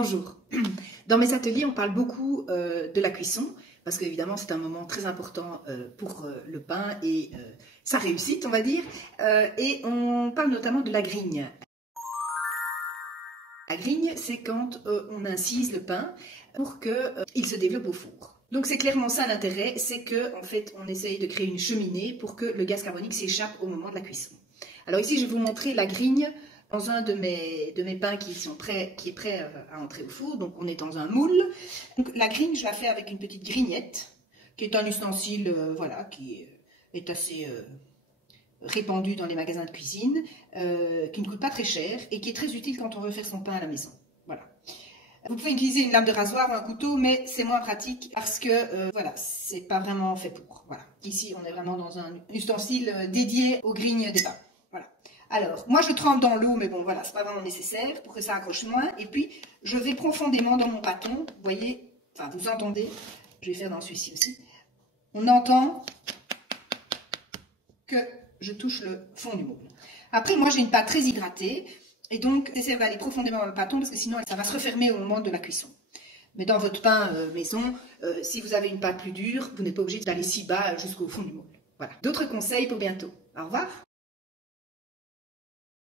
Bonjour. Dans mes ateliers, on parle beaucoup de la cuisson, parce qu'évidemment c'est un moment très important pour le pain et sa réussite, on va dire. Et on parle notamment de la grigne. La grigne, c'est quand on incise le pain pour qu'il se développe au four. Donc c'est clairement ça l'intérêt, c'est qu'en fait on essaye de créer une cheminée pour que le gaz carbonique s'échappe au moment de la cuisson. Alors ici je vais vous montrer la grigne dans un de mes pains qui est prêt à entrer au four. Donc on est dans un moule. Donc, la grigne, je la fais avec une petite grignette, qui est un ustensile voilà, qui est assez répandu dans les magasins de cuisine, qui ne coûte pas très cher et qui est très utile quand on veut faire son pain à la maison. Voilà. Vous pouvez utiliser une lame de rasoir ou un couteau, mais c'est moins pratique parce que voilà, c'est pas vraiment fait pour. Voilà. Ici, on est vraiment dans un ustensile dédié aux grignes des pains. Voilà. Alors, moi je trempe dans l'eau, mais bon voilà, c'est pas vraiment nécessaire pour que ça accroche moins. Et puis, je vais profondément dans mon bâton. Vous voyez, enfin vous entendez, je vais faire dans celui-ci aussi. On entend que je touche le fond du moule. Après, moi j'ai une pâte très hydratée. Et donc, j'essaie d'aller profondément dans le bâton parce que sinon, ça va se refermer au moment de la cuisson. Mais dans votre pain maison, si vous avez une pâte plus dure, vous n'êtes pas obligé d'aller si bas jusqu'au fond du moule. Voilà. D'autres conseils pour bientôt. Au revoir.